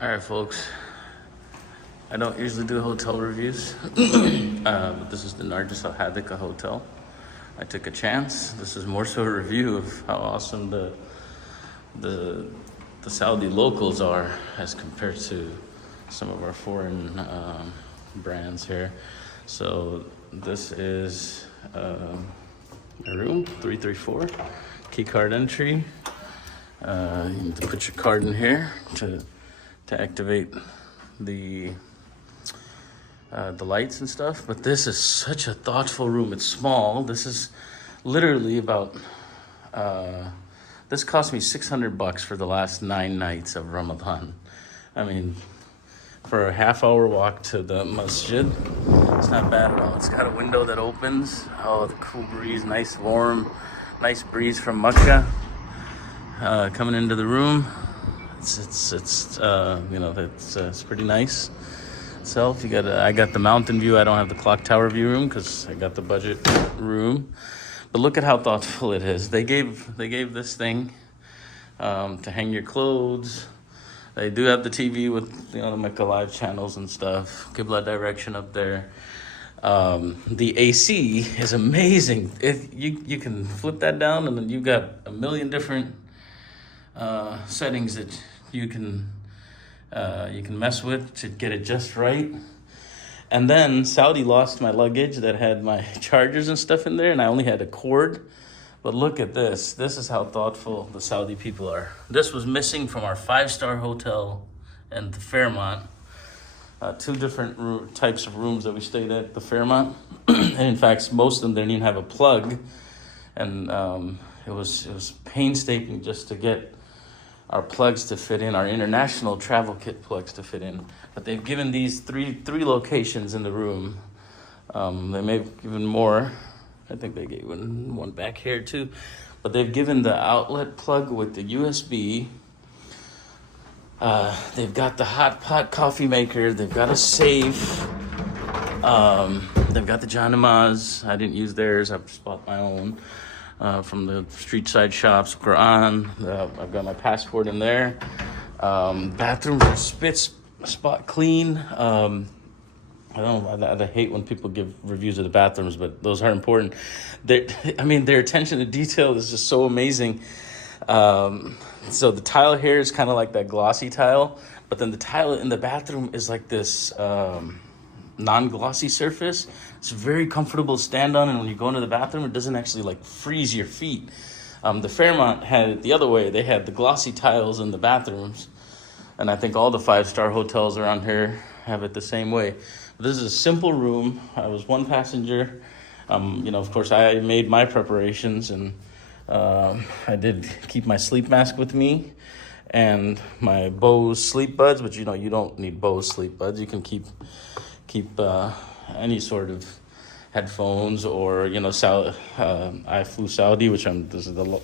All right, folks. I don't usually do hotel reviews, but this is the Narjes Al Hadeqah hotel. I took a chance. This is more so a review of how awesome the Saudi locals are as compared to some of our foreign brands here. So this is a room 334, key card entry. You need to put your card in here to activate the lights and stuff. But this is such a thoughtful room. It's small. This is literally about this cost me $600 for the last 9 nights of Ramadan. I mean, for a half-hour walk to the masjid, it's not bad at all. It's got a window that opens. Oh, the cool breeze, nice warm, nice breeze from Makkah coming into the room. It's pretty nice itself. I got the mountain view. I don't have the clock tower view room because I got the budget room. But look at how thoughtful it is. They gave this thing to hang your clothes. They do have the TV with the Makkah live channels and stuff. Qibla direction up there. The AC is amazing. You can flip that down, and then you've got a million different settings that you can mess with to get it just right. And then Saudi lost my luggage that had my chargers and stuff in there, and I only had a cord. But look at this. This is how thoughtful the Saudi people are. This was missing from our 5-star hotel and the Fairmont. 2 different types of rooms that we stayed at the Fairmont. And in fact, most of them didn't even have a plug. And it was painstaking just to get our plugs to fit in, our international travel kit plugs to fit in. But they've given these three locations in the room. They may have given more. I think they gave one back here too. But they've given the outlet plug with the USB. They've got the hot pot coffee maker. They've got a safe. They've got the Janamaz. I didn't use theirs. I just bought my own. From the street side shops, Quran. I've got my passport in there. Bathrooms are spot clean. I hate when people give reviews of the bathrooms, but those are important. Their attention to detail is just so amazing. So the tile here is kind of like that glossy tile, but then the tile in the bathroom is like this non-glossy surface. It's very comfortable to stand on, and when you go into the bathroom, it doesn't actually like freeze your feet. The Fairmont had it the other way. They had the glossy tiles in the bathrooms, and I think all the 5-star hotels around here have it the same way. But this is a simple room. I was one passenger. Of course, I made my preparations, and I did keep my sleep mask with me and my Bose sleep buds, but you don't need Bose sleep buds. You can keep any sort of headphones, or I flew Saudi, this is the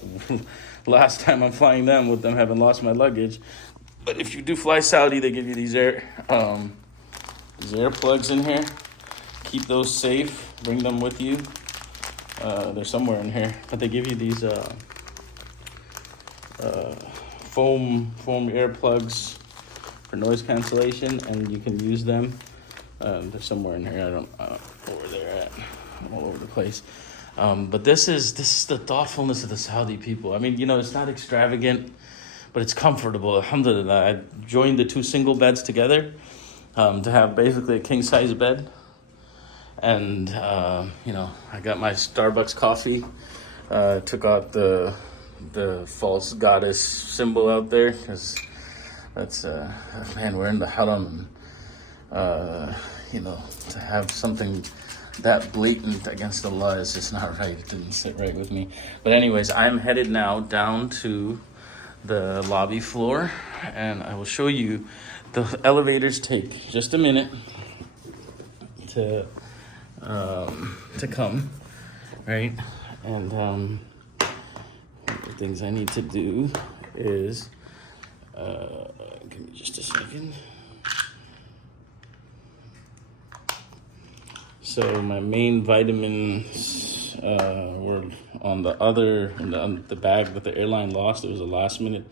last time I'm flying them with them having lost my luggage. But if you do fly Saudi, they give you these earplugs in here. Keep those safe. Bring them with you. They're somewhere in here, but they give you these foam earplugs for noise cancellation, and you can use them. They're somewhere in here. I don't know where they're at. I'm all over the place. But this is the thoughtfulness of the Saudi people. It's not extravagant, but it's comfortable. Alhamdulillah. I joined the 2 single beds together to have basically a king-size bed. And, I got my Starbucks coffee. Took out the false goddess symbol out there, because that's, we're in the haram. To have something that blatant against Allah is just not right. It didn't sit right with me. But anyways, I'm headed now down to the lobby floor, and I will show you. The elevators take just a minute to come, right? And one of the things I need to do is give me just a second. So my main vitamins were on the bag that the airline lost. It was a last minute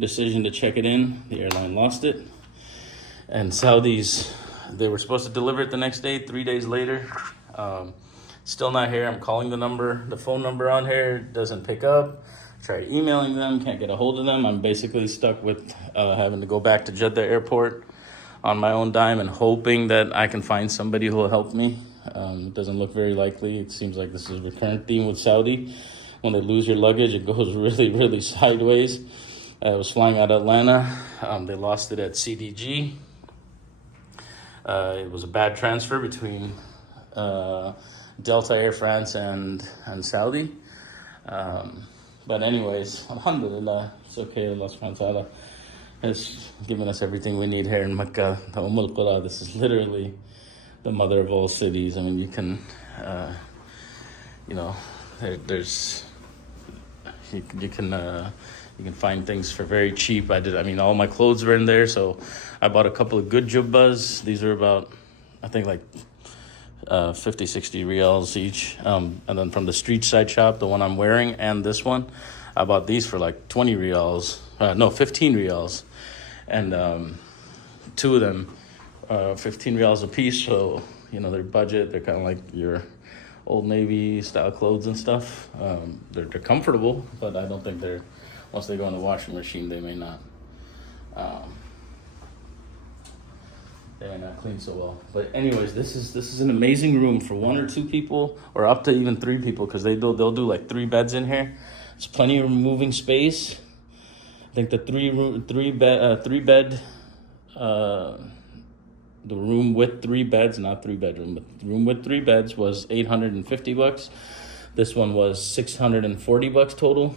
decision to check it in. The airline lost it. And Saudis, they were supposed to deliver it the next day. 3 days later, still not here. I'm calling the phone number on here doesn't pick up. Try emailing them, can't get a hold of them. I'm basically stuck with having to go back to Jeddah airport on my own dime and hoping that I can find somebody who will help me. It doesn't look very likely. It seems like this is a recurrent theme with Saudi. When they lose your luggage, it goes really, really sideways. I was flying out of Atlanta. They lost it at CDG. It was a bad transfer between Delta Air France and Saudi. But anyways, alhamdulillah, it's okay. Allah subhanahu wa ta'ala has given us everything we need here in Makkah. The al Qura, this is literally the mother of all cities. I mean, you can, there's, you can find things for very cheap. All my clothes were in there, so I bought a couple of good jubbas. These are about, I think, like 50, 60 riyals each. And then from the street side shop, the one I'm wearing and this one, I bought these for like 20 riyals. 15 riyals. And two of them, 15 riyals a piece. So, they're budget. They're kind of like your Old Navy style clothes and stuff. They're comfortable, but I don't think once they go in the washing machine, they may not. They may not clean so well. But anyways, this is an amazing room for 1 or 2 people, or up to even 3 people, because they'll do like 3 beds in here. It's plenty of moving space. I think the the room with 3 beds, not 3 bedroom, but the room with 3 beds was $850. This one was $640 total.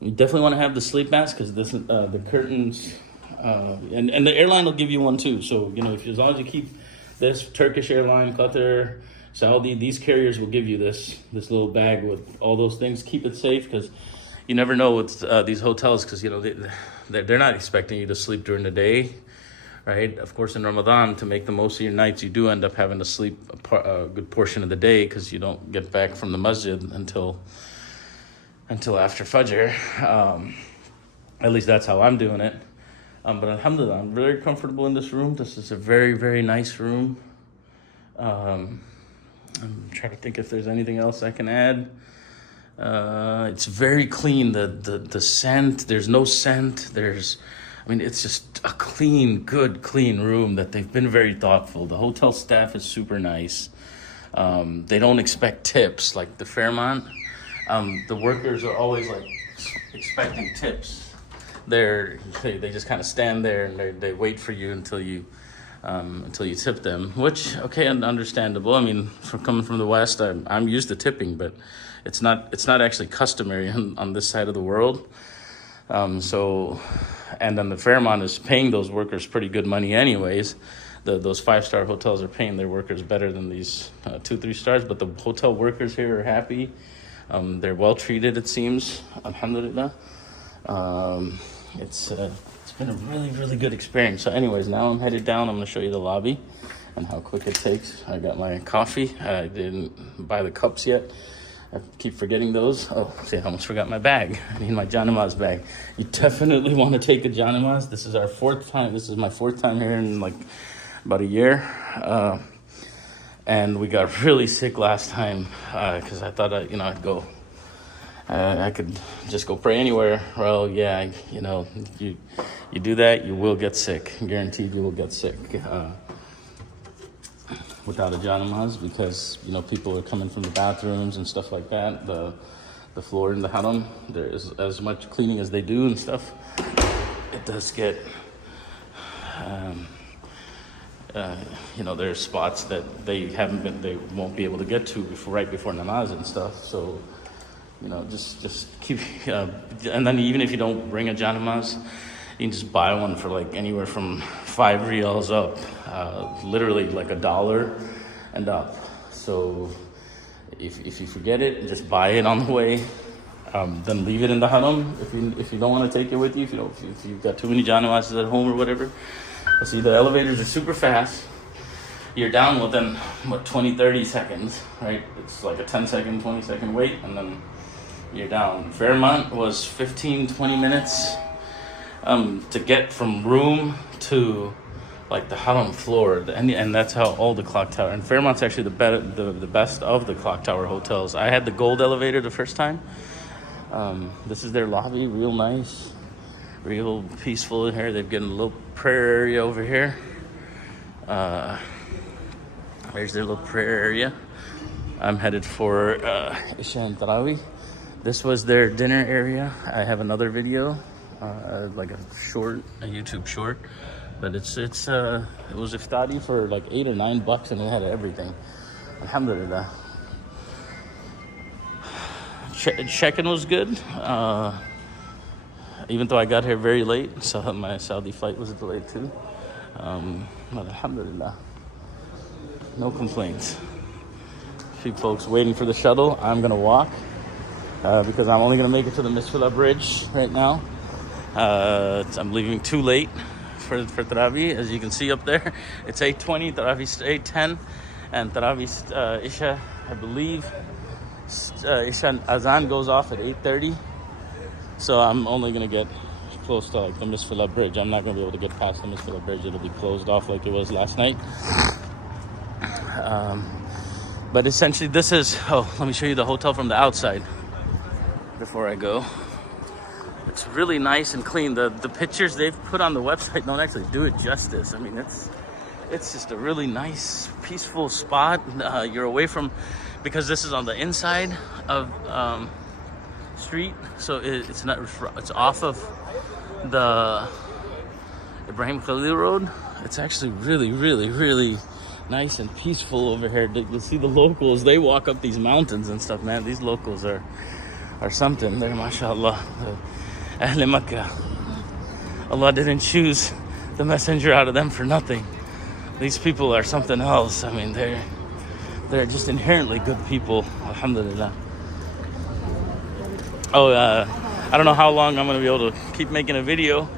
You definitely want to have the sleep mask because this the curtains. And the airline will give you one too. So, as long as you keep this, Turkish airline, Qatar, Saudi, these carriers will give you this little bag with all those things. Keep it safe because you never know with these hotels because, they're not expecting you to sleep during the day, right? Of course, in Ramadan, to make the most of your nights, you do end up having to sleep a good portion of the day because you don't get back from the masjid until after Fajr. At least that's how I'm doing it. But alhamdulillah, I'm very comfortable in this room. This is a very, very nice room. I'm trying to think if there's anything else I can add. It's very clean. The scent, there's no scent. It's just a clean room that they've been very thoughtful. The hotel staff is super nice. They don't expect tips like the Fairmont. The workers are always like expecting tips. They just kind of stand there and they wait for you until you tip them, which okay, understandable. Coming from the West, I'm used to tipping, but it's not actually customary on this side of the world. And then the Fairmont is paying those workers pretty good money anyways. Those 5-star hotels are paying their workers better than these 2-3 stars, but the hotel workers here are happy. They're well treated, it seems, alhamdulillah. It's been a really, really good experience. So anyways, now I'm headed down. I'm going to show you the lobby and how quick it takes. I got my coffee. I didn't buy the cups yet. I keep forgetting those. Oh, see, I almost forgot my bag. I need my Janamaz bag. You definitely want to take the Janamaz. This is our 4th time. This is my 4th time here in like about a year. And we got really sick last time because I thought I'd go. I could just go pray anywhere. Well, yeah, you do that, you will get sick. Guaranteed you will get sick without a janamaz because, people are coming from the bathrooms and stuff like that. The floor in the haram, there is as much cleaning as they do and stuff. It does get, there's spots that they won't be able to get to right before namaz and stuff. So, just keep, and then even if you don't bring a janamaz, you can just buy one for like anywhere from 5 riyals up, literally like $1 and up. So if you forget it, just buy it on the way. Then leave it in the haram if you don't want to take it with you. If you've got too many janamazes at home or whatever. See, the elevators are super fast. You're down within 20-30 seconds, right? It's like a 10-second, 20-second wait, and then you're down. Fairmont was 15-20 minutes to get from room to like the Haram floor, and that's how all the clock tower. And Fairmont's actually the best of the clock tower hotels. I had the gold elevator the first time. This is their lobby, real nice, real peaceful in here. They've got a little prayer area over here. There's their little prayer area. I'm headed for Isha and Tarawih. This was their dinner area. I have another video, like a YouTube short, but it was iftari for like $8 or $9, and it had everything. Alhamdulillah. Check-in was good, even though I got here very late, so my Saudi flight was delayed too. But alhamdulillah, no complaints. A few folks waiting for the shuttle. I'm gonna walk because I'm only gonna make it to the Misfila Bridge right now. I'm leaving too late for Tarawih. As you can see up there, it's 8:20, Tarawih's 8:10, and Tarawih's Isha, I believe, Isha Azan goes off at 8:30. So I'm only gonna get close to like the Misfila Bridge. I'm not gonna be able to get past the Misfila Bridge. It'll be closed off like it was last night. But essentially this is, let me show you the hotel from the outside before I go. It's really nice and clean. The pictures they've put on the website don't actually do it justice. I mean, it's just a really nice, peaceful spot. You're away from, because this is on the inside of street, so it's off of the Ibrahim Khalil road. It's actually really, really, really nice and peaceful over here. You'll see the locals, they walk up these mountains and stuff, man. These locals are something. They're mashallah, Ahle Makkah. Allah didn't choose the messenger out of them for nothing. These people are something else. I mean, they're just inherently good people, alhamdulillah. I don't know how long I'm gonna be able to keep making a video,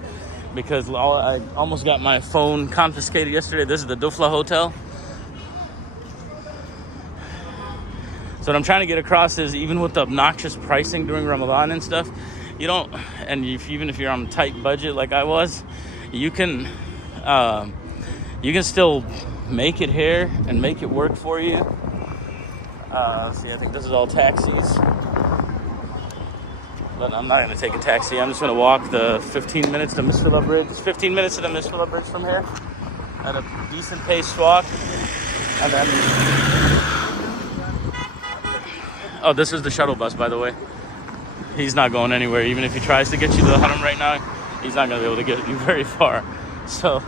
because I almost got my phone confiscated yesterday. This is the Dufla Hotel. So what I'm trying to get across is, even with the obnoxious pricing during Ramadan and stuff, you don't, and even if you're on a tight budget like I was, you can still make it here and make it work for you. See, I think this is all taxis, but I'm not going to take a taxi. I'm just going to walk the 15 minutes to Misfila Bridge. It's 15 minutes to the Misfila Bridge from here at a decent pace walk. And then, this is the shuttle bus, by the way. He's not going anywhere. Even if he tries to get you to the Haram right now, he's not going to be able to get you very far. So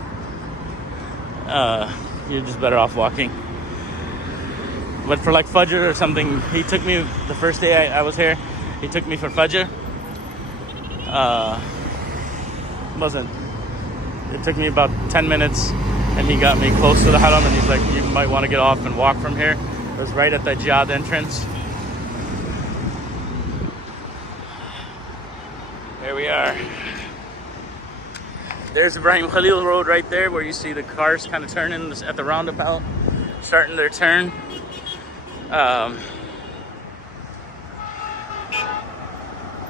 you're just better off walking. But for like Fajr or something, he took me the first day I was here. He took me for Fajr. It took me about 10 minutes, and he got me close to the Haram, and he's like, you might want to get off and walk from here. It was right at the Jihad entrance. There we are. There's Ibrahim Khalil Road right there, where you see the cars kind of turning at the roundabout, starting their turn.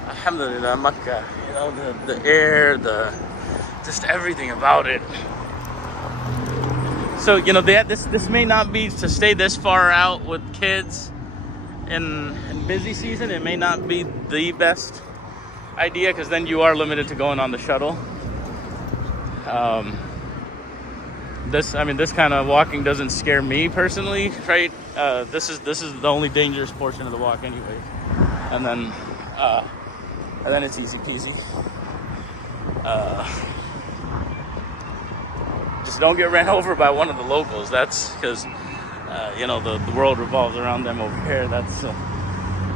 Alhamdulillah, Makkah. You know, the air, just everything about it. So, you know, this may not be to stay this far out with kids in busy season. It may not be the best idea, because then you are limited to going on the shuttle. This kind of walking doesn't scare me personally, right? This is the only dangerous portion of the walk anyway, and then it's easy peasy. Just don't get ran over by one of the locals. That's because the world revolves around them over here. That's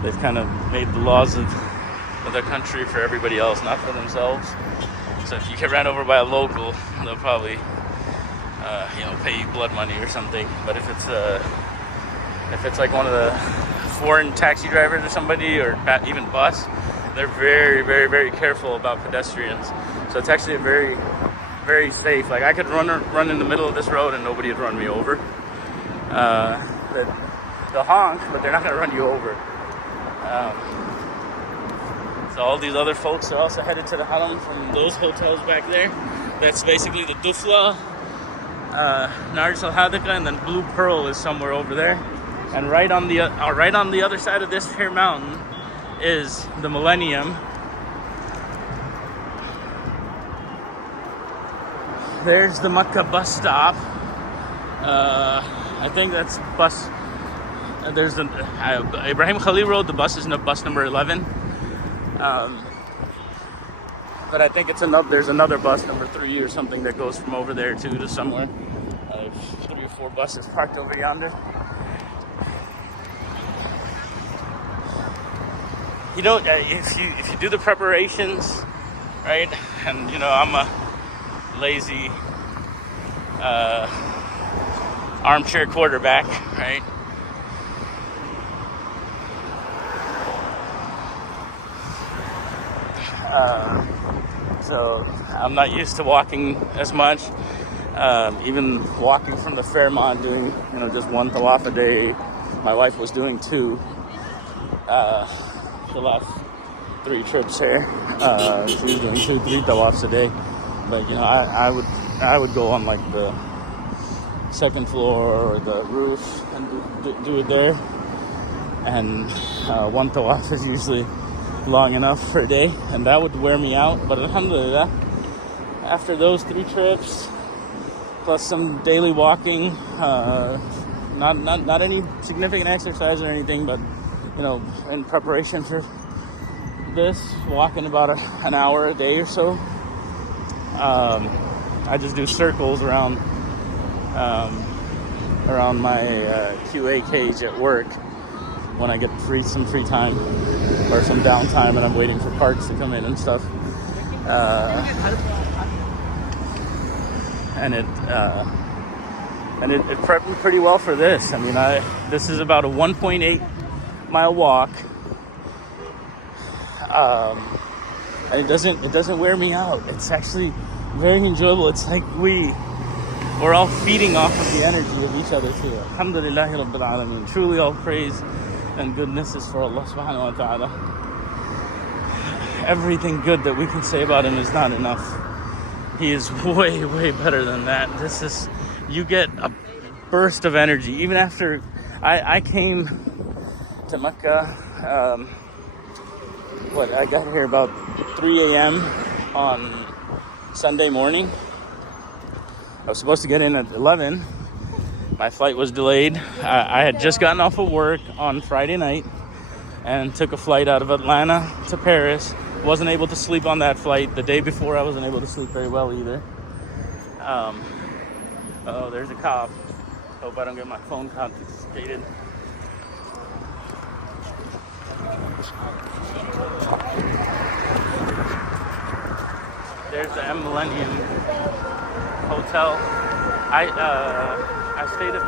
they've kind of made the laws of their country for everybody else, not for themselves. So if you get ran over by a local, they'll probably pay you blood money or something. But if it's like one of the foreign taxi drivers or somebody, or even bus, they're very, very, very careful about pedestrians. So it's actually a very, very safe. Like, I could run in the middle of this road and nobody would run me over. They'll honk, but they're not going to run you over. So all these other folks are also headed to the Haram from those hotels back there. That's basically the Dufla Narjes Al Hadeqah, and then Blue Pearl is somewhere over there. And right on the other side of this here mountain is the Millennium. There's the Makkah bus stop. I think that's bus. There's the Ibrahim Khalil Road. The bus is bus number 11. But I think there's another bus number 3 or something that goes from over there to somewhere. There's 3 or 4 buses parked over yonder. You know, if you do the preparations, right? And you know, I'm a lazy armchair quarterback, right? So I'm not used to walking as much. Even walking from the Fairmont, doing just 1 tawaf a day. My wife was doing 2 the last 3 trips here. She was doing 2-3 tawafs a day. But I would go on like the 2nd floor or the roof and do it there. And 1 tawaf is usually long enough for a day, and that would wear me out. But alhamdulillah, after those 3 trips plus some daily walking, not any significant exercise or anything, but in preparation for this, walking about an hour a day or so. I just do circles around my QA cage at work when I get some free time or some downtime, and I'm waiting for parts to come in and stuff. And it prepped me pretty well for this. I mean, this is about a 1.8 mile walk, and it doesn't wear me out. It's actually very enjoyable. It's like we're all feeding off of the energy of each other too. Alhamdulillahi Rabbil Alameen. Truly all praise and goodness is for Allah subhanahu wa ta'ala. Everything good that we can say about him is not enough. He is way, way better than that. You get a burst of energy. Even after I came to Makkah, I got here about 3 a.m. on Sunday morning. I was supposed to get in at 11. My flight was delayed. I had just gotten off of work on Friday night and took a flight out of Atlanta to Paris. Wasn't able to sleep on that flight. The day before, I wasn't able to sleep very well either. Oh, there's a cop. Hope I don't get my phone confiscated. There's the M Millennium Hotel. I stayed at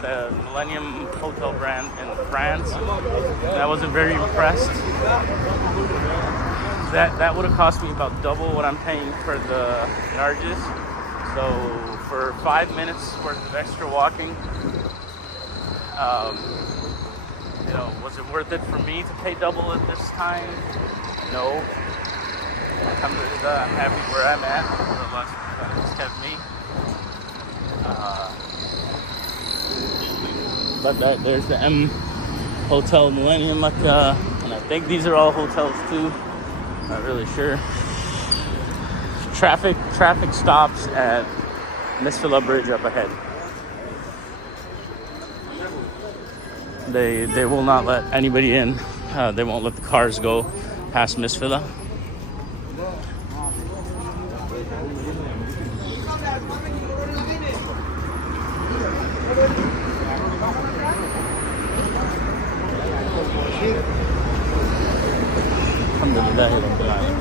the Millennium Hotel brand in France, and I wasn't very impressed. That would have cost me about double what I'm paying for the Narjes. So for 5 minutes worth of extra walking, was it worth it for me to pay double at this time? No. I'm happy where I'm at. Allah has kept me. But there's the M Hotel Millennium Makkah, and I think these are all hotels too. Not really sure. Traffic stops at Misfila Bridge up ahead. They will not let anybody in. They won't let the cars go past Misfila. Alhamdulillah Rabbil Alameen.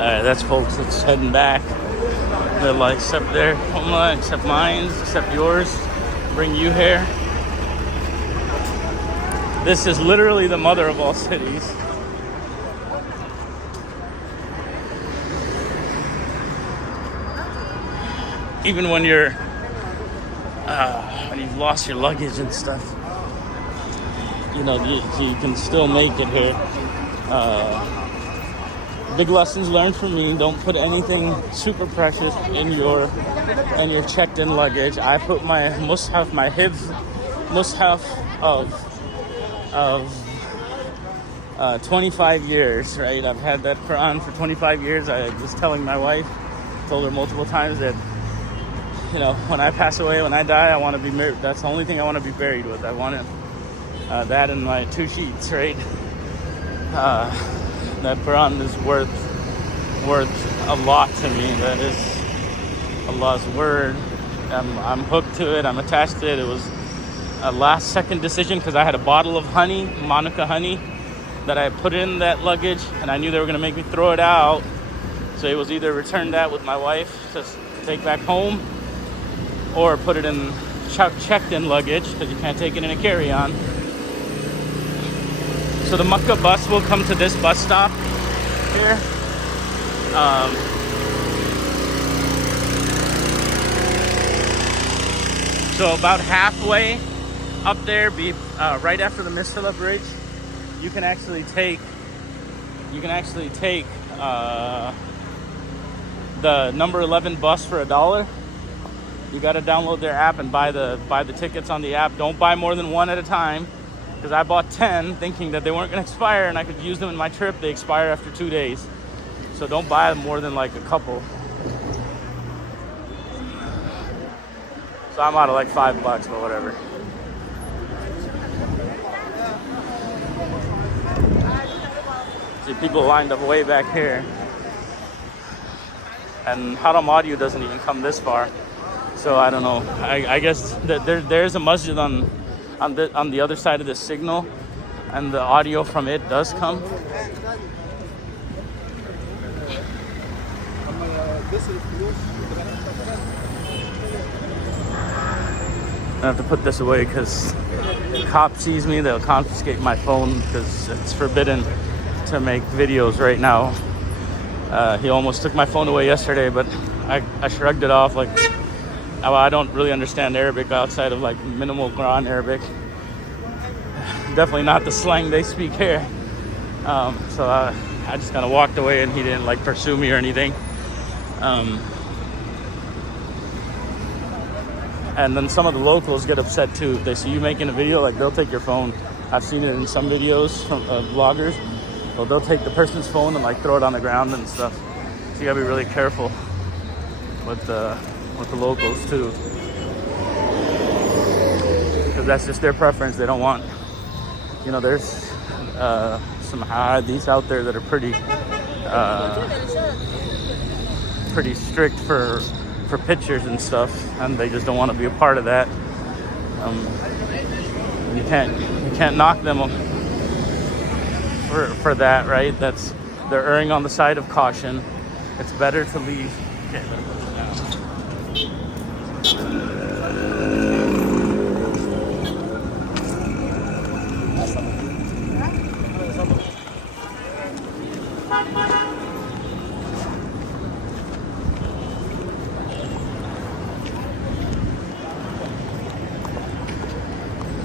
Alright, that's folks. It's heading back. They'll accept their Umrah, accept mine, accept yours, bring you here. This is literally the mother of all cities. Even when you're when you've lost your luggage and stuff, you know, you can still make it here. Big lessons learned from me: don't put anything super precious in your checked-in luggage. I put my mushaf, my hifz mushaf of 25 years, right? I've had that Quran for 25 years. I was telling my wife, told her multiple times that, you know, when I pass away, when I die, I want to be married. That's the only thing I want to be buried with. I want that and my 2 sheets, right? That Quran is worth a lot to me. That is Allah's word. I'm hooked to it. I'm attached to it. It was a last second decision because I had a bottle of honey, Manuka honey, that I put in that luggage, and I knew they were going to make me throw it out. So it was either return that with my wife to take back home, or put it in checked in luggage because you can't take it in a carry-on. So the Makkah bus will come to this bus stop here. So about halfway up there, right after the Mistala Bridge, you can actually take the number 11 bus for $1. You got to download their app and buy the tickets on the app. Don't buy more than one at a time, because I bought 10 thinking that they weren't going to expire and I could use them in my trip. They expire after 2 days. So don't buy more than like a couple. So I'm out of like $5, but whatever. See, people lined up way back here. And Haram audio doesn't even come this far. So I don't know. I guess that there's a masjid on the other side of the signal, and the audio from it does come. I have to put this away because the cop sees me, they'll confiscate my phone because it's forbidden to make videos right now. He almost took my phone away yesterday, but I shrugged it off. Like, I don't really understand Arabic outside of like minimal Quran Arabic. Definitely not the slang they speak here. So I just kind of walked away, and he didn't like pursue me or anything. And then some of the locals get upset too. If they see you making a video, like they'll take your phone. I've seen it in some videos from vloggers. Well, they'll take the person's phone and like throw it on the ground and stuff. So you gotta be really careful with the locals too, because that's just their preference. They don't want, you know, there's some hadiths out there that are pretty strict for pictures and stuff, and they just don't want to be a part of that. You can't knock them for that, right? They're erring on the side of caution. It's better to leave. Okay, better put it down.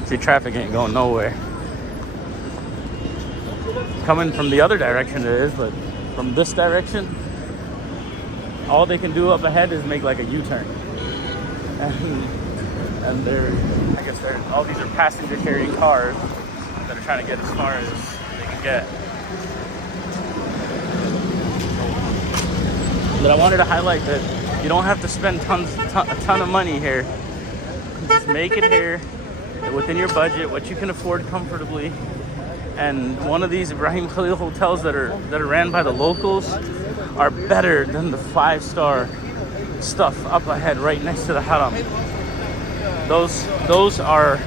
See, traffic ain't going nowhere. Coming from the other direction it is, but from this direction, all they can do up ahead is make like a U-turn. And all these are passenger carrying cars that are trying to get as far as they can get. But I wanted to highlight that you don't have to spend a ton of money here. Just make it here within your budget, what you can afford comfortably. And one of these Ibrahim Khalil hotels that are ran by the locals are better than the 5-star stuff up ahead right next to the haram. Those are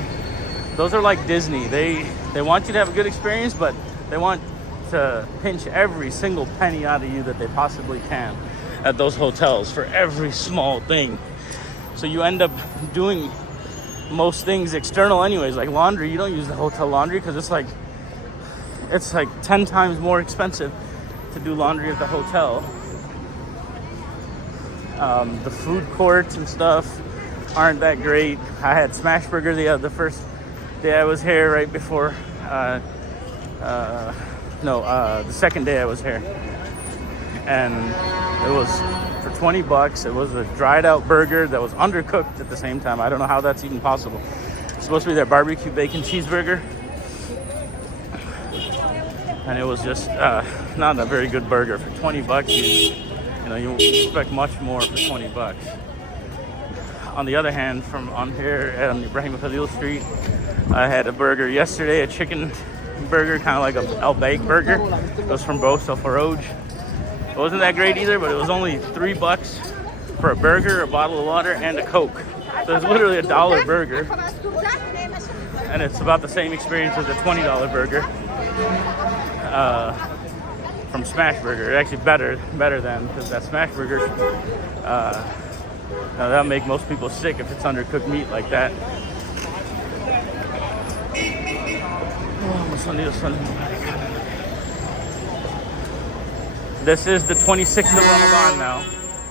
like Disney. They want you to have a good experience, but they want to pinch every single penny out of you that they possibly can at those hotels for every small thing. So you end up doing most things external anyways, like laundry. You don't use the hotel laundry because it's like 10 times more expensive to do laundry at the hotel. The food courts and stuff, aren't that great. I had smash burger the first day I was here, right before the second day I was here, and it was for 20 bucks. It was a dried out burger that was undercooked at the same time. I don't know how that's even possible. It's supposed to be their barbecue bacon cheeseburger, and it was just not a very good burger. For 20 bucks, you expect much more for 20 bucks. On the other hand, from on here on Ibrahim Khalil Street, I had a burger yesterday, a chicken burger, kind of like a Al Baik burger. It was from Bosa Faroj. It wasn't that great either, but it was only $3 for a burger, a bottle of water, and a Coke. So it's literally $1 burger, and it's about the same experience as a $20 burger from Smash Burger. Actually, better than, because that Smash Burger, that'll make most people sick if it's undercooked meat like that. This is the 26th of Ramadan now.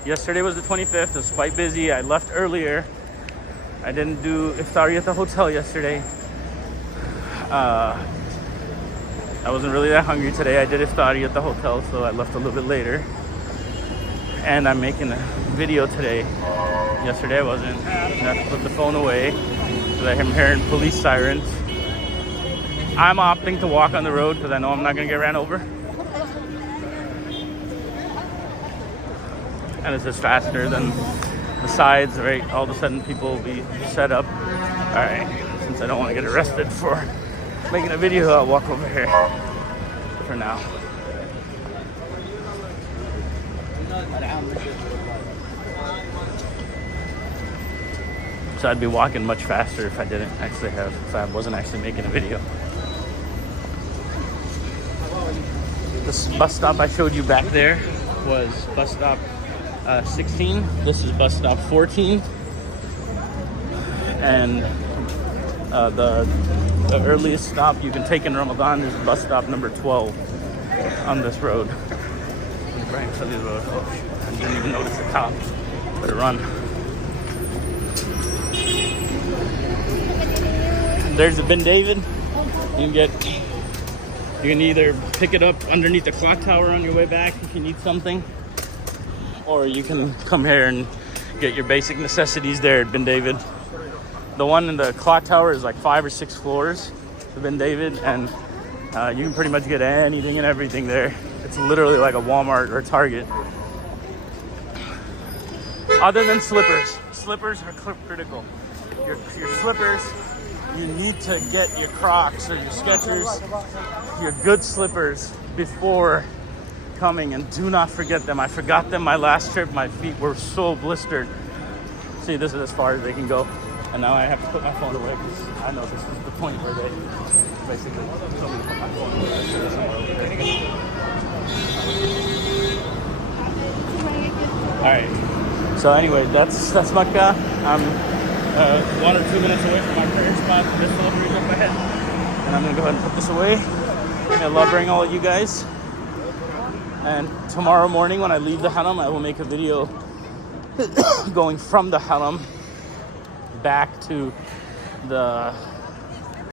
Yesterday was the 25th. It was quite busy. I left earlier. I didn't do iftari at the hotel yesterday. I wasn't really that hungry today. I did iftari at the hotel, so I left a little bit later. And I'm making a video today. Yesterday I wasn't. I have to put the phone away because I'm hearing police sirens. I'm opting to walk on the road because I know I'm not going to get ran over. And it's just faster than the sides, right? All of a sudden people will be set up. All right, since I don't want to get arrested for making a video, I'll walk over here for now. So I'd be walking much faster if I wasn't actually making a video. This bus stop I showed you back there was bus stop 16. This is bus stop 14. And the earliest stop you can take in Ramadan is bus stop number 12 on this road. Ibrahim Khalil Road. Oh, I didn't even notice the top. Better run. There's the Ben David. You can either pick it up underneath the clock tower on your way back if you need something, or you can come here and get your basic necessities there at Ben David. The one in the clock tower is like 5 or 6 floors, the Ben David, and you can pretty much get anything and everything there. It's literally like a Walmart or Target. Other than slippers. Slippers are critical. Your slippers, you need to get your Crocs or your Skechers, your good slippers before coming, and do not forget them. I forgot them my last trip. My feet were so blistered. See, this is as far as they can go. And now I have to put my phone away because I know this is the point where they basically told me to put my phone away. Alright. So anyway, that's Makkah. I'm 1 or 2 minutes away from my prayer spot. This delivery is up ahead. And I'm going to go ahead and put this away. I love bringing all of you guys. And tomorrow morning when I leave the haram, I will make a video going from the haram back to the